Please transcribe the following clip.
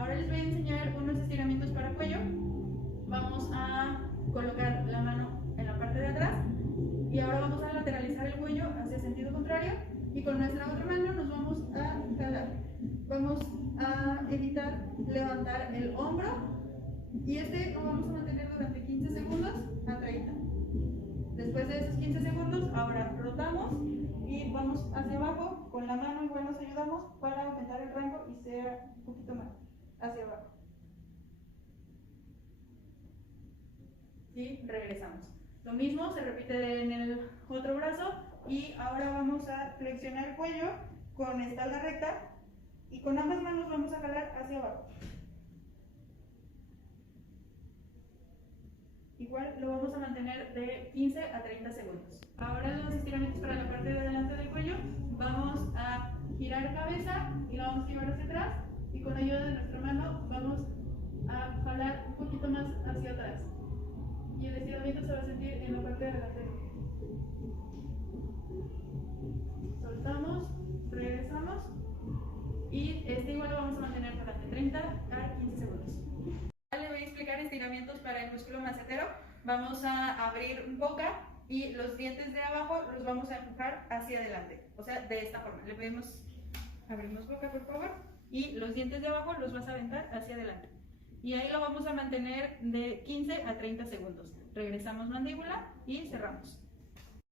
Ahora les voy a enseñar unos estiramientos para cuello. Vamos a colocar la mano en la parte de atrás y ahora vamos a lateralizar el cuello hacia sentido contrario y con nuestra otra mano nos vamos a jalar. Vamos a evitar levantar el hombro y lo vamos a mantener durante 15 segundos a 30. Después de esos 15 segundos, ahora rotamos y vamos hacia abajo. Con la mano igual nos ayudamos para aumentar el rango y ser un poquito más hacia abajo. Y regresamos. Lo mismo se repite en el otro brazo y ahora vamos a flexionar el cuello con espalda recta y con ambas manos vamos a jalar hacia abajo. Igual lo vamos a mantener de 15 a 30 segundos. Ahora los estiramientos para la parte de adelante del cuello. Vamos a girar cabeza y la vamos a llevar hacia atrás y con ayuda de nuestra mano vamos a jalar un poquito más hacia atrás. Y el estiramiento se va a sentir en la parte de adelante. Soltamos, regresamos y igual lo vamos a mantener durante 30 a 15 segundos. Le voy a explicar estiramientos para el músculo macetero. Vamos a abrir boca y los dientes de abajo los vamos a empujar hacia adelante. O sea, de esta forma. Abrimos boca, por favor. Y los dientes de abajo los vas a aventar hacia adelante. Y ahí lo vamos a mantener de 15 a 30 segundos. Regresamos mandíbula y cerramos.